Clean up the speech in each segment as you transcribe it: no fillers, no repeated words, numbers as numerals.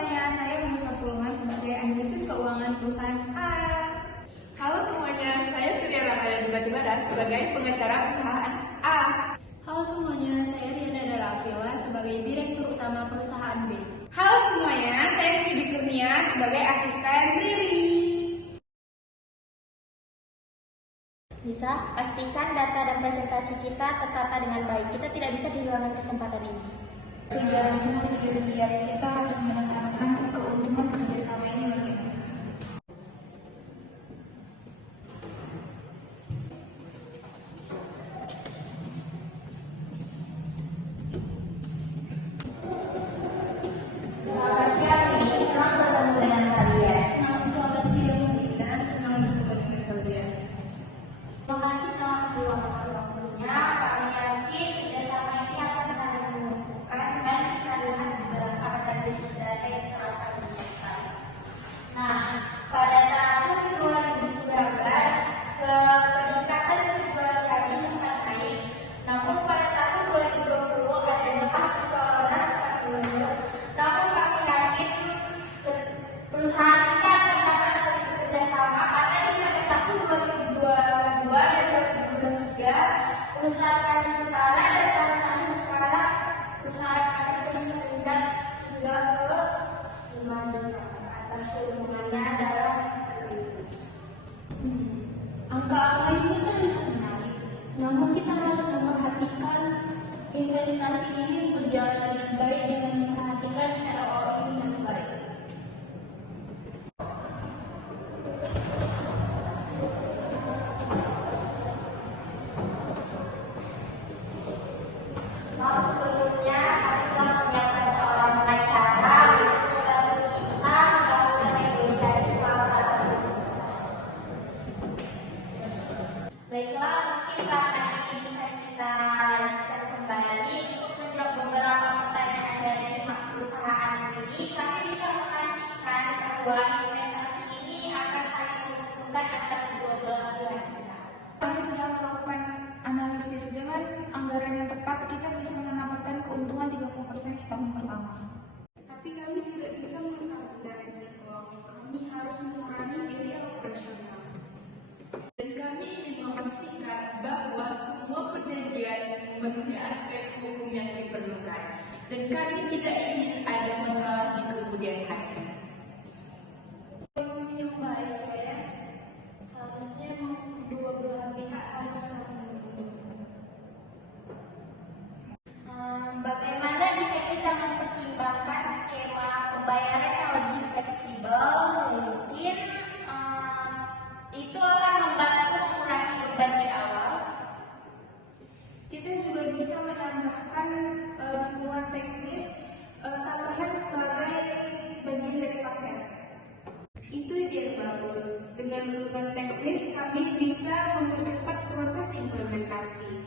semuanya, saya Musa Pulungan sebagai analisis keuangan perusahaan A. Halo semuanya, saya Surya Ramadhan Batubara sebagai pengacara perusahaan A. Halo semuanya, saya Riana Darafila sebagai Direktur Utama perusahaan B. Halo semuanya, saya Fidi Kurnia sebagai asisten Riri. Bisa pastikan data dan presentasi kita tertata dengan baik. Kita tidak bisa kehilangan kesempatan ini. Sudah siap, kita harus menekankan keuntungan kerjasama ini bagaimana. Selamat siang, senang bertemu dengan kalian. Selamat siang, Dina. Senang bertemu dengan kalian. Terima kasih telah meluangkan waktunya. Kami yakin kerjasama ini akan saling menguntungkan dan kita lihat beberapa analisis data yang telah kami siapkan. Nah, pada tahun 2019 peningkatan penjualan kami sempat naik. Namun pada tahun 2020 ada kasus corona seperti ini. Namun kami yakin perusahaan kita akan dapat saling bekerja sama karena di pada tahun 2022 dan 2023 perusahaan kami setara dan pada tahun sekarang perusahaan kami terus meningkat hingga ke 5 juta atas keuntungannya dalam Angka-angka ini terlihat menarik, namun kita harus memperhatikan investasi ini berjalan dengan baik dengan memperhatikan ROI dengan baik. Sebelumnya kami telah menyiapkan seorang pengacara untuk membantu kita melakukan negosiasi selama 4 bulan. Baiklah, mungkin karena ini bisa kita lanjutkan kembali untuk menjawab beberapa pertanyaan dari pihak perusahaan ini. Kami bisa memastikan bahwa investasi ini akan saling menguntungkan antara kedua belah pihak kita. Kami sudah melakukan analisis dengan anggaran yang tepat, kita bisa mendapatkan keuntungan 30% di tahun pertama. Tapi kami tidak bisa mengesampingkan resiko. Kami harus mengurangi biaya operasional. Dan kami ingin memastikan bahwa semua perjanjian memenuhi aspek hukum yang diperlukan. Dan kami tidak ingin ada masalah di kemudian hari. Yang baik ya, seharusnya kedua belah pihak harus saling menguntungkan. Bagaimana jika kita mempertimbangkan skema pembayaran yang lebih fleksibel? Mungkin itu akan membantu mengurangi beban di awal. Kita juga bisa menambahkan dukungan teknis tambahan sebagai bagian dari paket. Itu ide yang bagus. Dengan dukungan teknis, kami bisa mempercepat proses implementasi.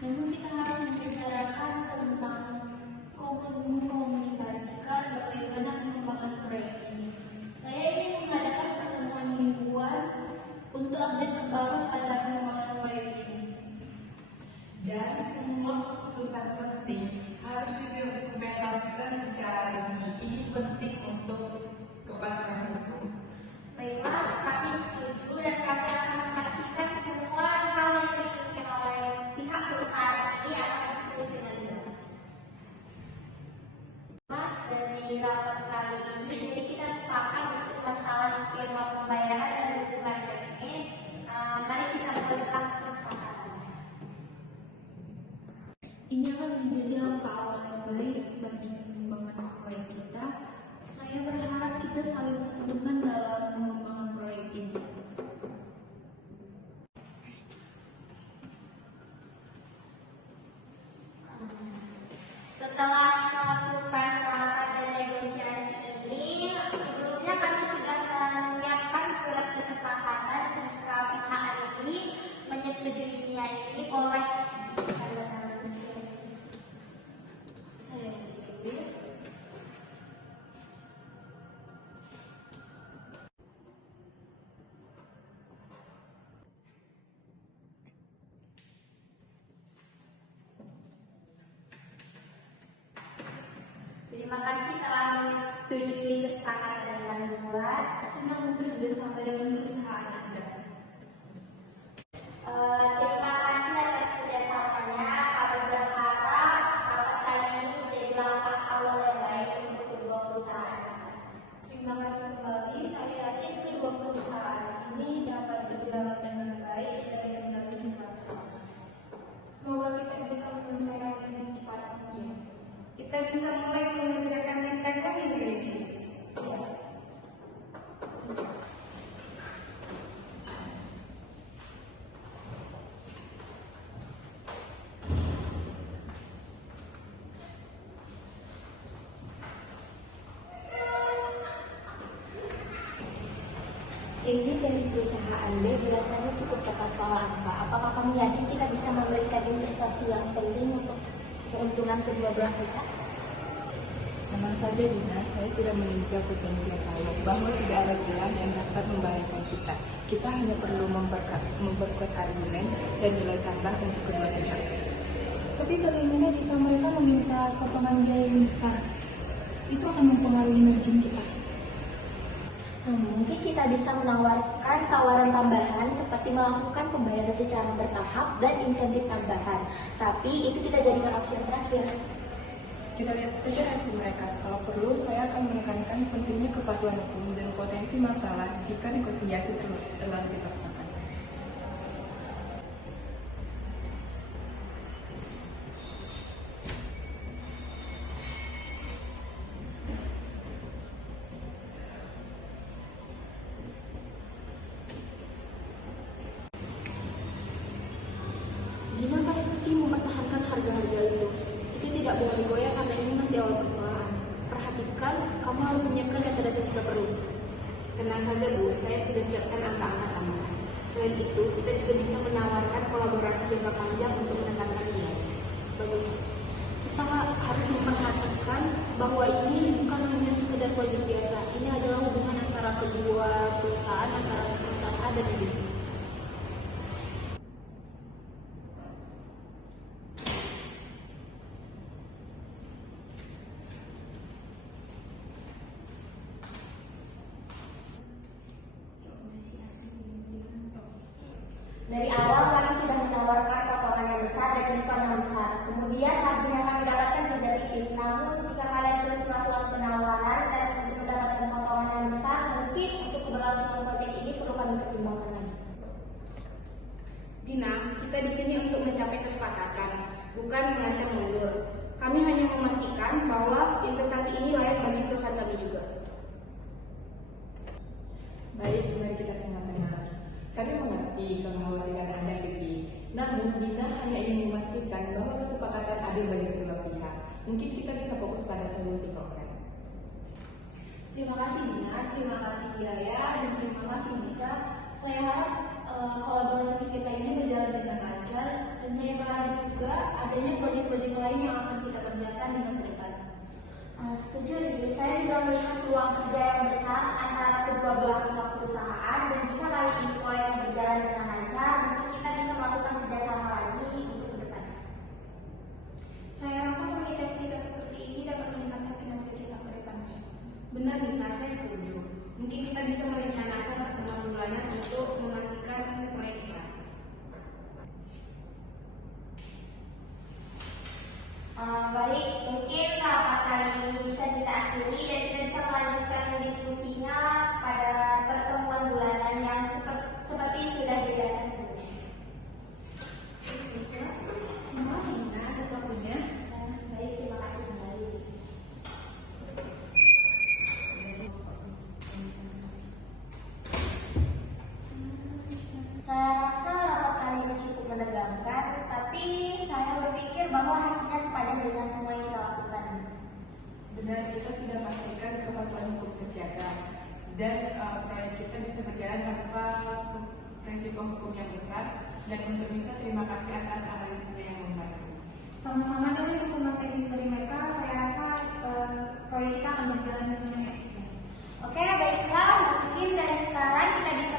Namun kita harus membicarakan tentang mengkomunikasikan bagaimana pengembangan proyek ini. Saya ingin mengadakan pertemuan mingguan untuk update terbaru pada pengembangan proyek ini. Dan semua keputusan penting harus didokumentasikan secara resmi. Ini penting untuk kepatuhan hukum. Baiklah, kami setuju dan kami akan memastikan semua hal yang diinginkan oleh pihak perusahaan ini akan ditulis dengan jelas. Nah, dari rapat kali ini, jadi kita sepakat untuk masalah skema pembayaran dan dukungan teknis. Mari kita buatkan kesepakatannya. Ini akan menjadi langkah awal yang baik bagi pengembangan proyek kita. Saya berharap kita saling menguntungkan dalam pengembangan proyek ini. Setelah melakukan rapat dan negosiasi ini, sebelumnya kami sudah menyiapkan surat kesepakatan jika pihak ini menyetujuinya ini oleh saya sendiri. Terima Terima kasih telah menyetujui kesepakatan yang kami buat. Senang bekerja sama dengan perusahaan Anda. Terima kasih atas kerjasamanya. Kami berharap rapat kali ini menjadi langkah awal yang baik untuk kedua perusahaan. Terima kasih kembali. Saya yakin kedua perusahaan ini dapat berjalan dengan baik dan menjalin silaturahmi. Semoga kita bisa menyelesaikan ini secepatnya. Kita bisa mulai mengerjakan tentang minggu ini. Kredit dari perusahaan B biasanya cukup tepat soal angka. Apakah kamu yakin kita bisa memberikan investasi yang penting untuk keuntungan kedua belah pihak? Tenang saja Dina, saya sudah meninjau perjanjian awal bahwa tidak ada celah yang dapat membahayakan kita. Kita hanya perlu memperkuat argumen dan nilai tambah untuk kedua pihak. Tapi bagaimana jika mereka meminta potongan biaya yang besar? Itu akan mempengaruhi margin kita. Mungkin kita bisa menawarkan tawaran tambahan seperti melakukan pembayaran secara bertahap dan insentif tambahan. Tapi itu kita jadikan opsi yang terakhir. Kita lihat saja reaksi mereka. Kalau perlu, saya akan menekankan pentingnya kepatuhan hukum dan potensi masalah jika negosiasi terlalu dipaksakan. Dina pasti mempertahankan harga-harga itu. Itu tidak boleh goyah karena ini masih awal permulaan. Perhatikan, kamu harus menyiapkan data-data jika perlu. Tenang saja Bu, saya sudah siapkan angka-angka tambahan. Selain itu, kita juga bisa menawarkan kolaborasi jangka panjang untuk menekankan dia. Bagus. Kita harus memperhatikan bahwa ini bukan hanya sekedar proyek biasa. Ini adalah hubungan antara kedua perusahaan, antara perusahaan A dan B. Dari awal kami sudah menawarkan potongan yang besar dan diskon yang besar. Kemudian margin yang kami dapatkan juga tipis. Namun jika kalian terus melakukan penawaran dan untuk mendapatkan potongan yang besar, mungkin untuk keberlangsungan proyek ini perlu kami pertimbangkan lagi. Dina, kita di sini untuk mencapai kesepakatan, bukan mengancam mundur. Kami hanya memastikan bahwa investasi ini layak bagi perusahaan kami juga. Baik, mari kita sama tenang. Kami mengerti kekhawatiran Anda, Pipi. Namun, Dina hanya ingin memastikan bahwa kesepakatan adil bagi kedua pihak. Mungkin kita bisa fokus pada solusi program. Terima kasih Dina, terima kasih Hidayah, dan terima kasih Nisa. Saya harap kolaborasi kita ini berjalan dengan lancar, dan saya berharap juga adanya proyek-proyek lain yang akan kita kerjakan di masa depan. Setuju, Ibu. Saya juga melihat peluang kerja yang besar antara kedua belah pihak perusahaan, dan jika kali ini proyek berjalan dengan lancar, mungkin kita bisa melakukan kerjasama lagi untuk ke depan. Saya rasa komunikasi kita seperti ini dapat meningkatkan kinerja kita ke depannya. Benar Nisa, saya setuju. Mungkin kita bisa merencanakan pertemuan bulanan untuk memastikan proyek kita. Baik, mungkin rapat kali ini bisa kita akhiri dan kita bisa melanjutkan diskusinya pada pertemuan bulanan yang seperti sudah dijelaskan sebelumnya. Terima kasih Dina atas waktunya. Baik, terima kasih kembali. Saya rasa rapat kali ini cukup menegangkan, tapi saya berpikir bahwa hasilnya sepadan dengan semua yang kita lakukan. Benar, kita sudah pastikan kepatuhan hukum terjaga dan proyek kita bisa berjalan tanpa resiko hukum yang besar. Dan untuk bisa terima kasih atas analisisnya yang membantu. Sama-sama dari dukungan teknis dari mereka, saya rasa proyek kita akan berjalan dengan efisien. Oke, baiklah, mungkin dari sekarang kita bisa